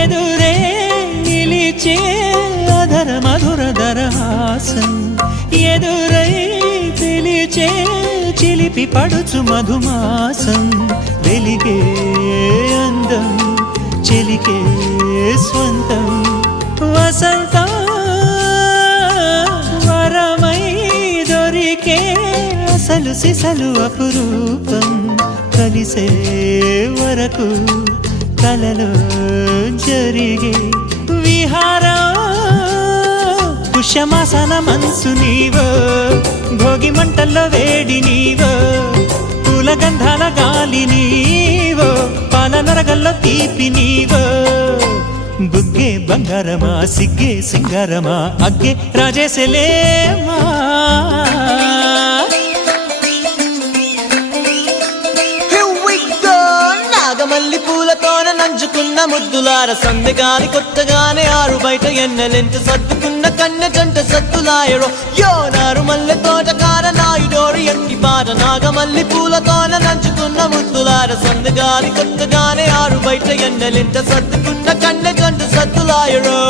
ఎదురే నిలిచే అధర మధుర దరహాసం ఎదురై పిలిచే చిలిపి పడుచు మధుమాసం వెలిగే అందం చెలికే స్వంతం వసంతం వరమై దొరికే అసలు సిసలు అపురూపం కలిసే వరకు కలలో జరిగే విహారం పుష్యమాసన మనసు నీవో భోగి మంటల్లో వేడి నీవో పూల గంధాల గాలి నీవో పాల నరగల్లో తీపి నీవో బుగ్గే బంగారమా సిగ్గే సింగారమా అగ్గే రాజేసలేమా మల్లి పూలతోన నంచుకున్న ముద్దులార సందెగాని కొత్తగానే ఆరు బయట ఎన్నెలెంట సర్దుకున్న కన్నె జంట సత్తులాయరో యోనారు మల్లె తోటకార నాయుడోరు ఎట్టి పాట నాగమల్లి పూలతోన నంచుకున్న ముద్దులార సందెగాని కొత్తగానే ఆరు బయట ఎన్నెలెంట సర్దుకున్న కన్నె జంట సత్తులాయరో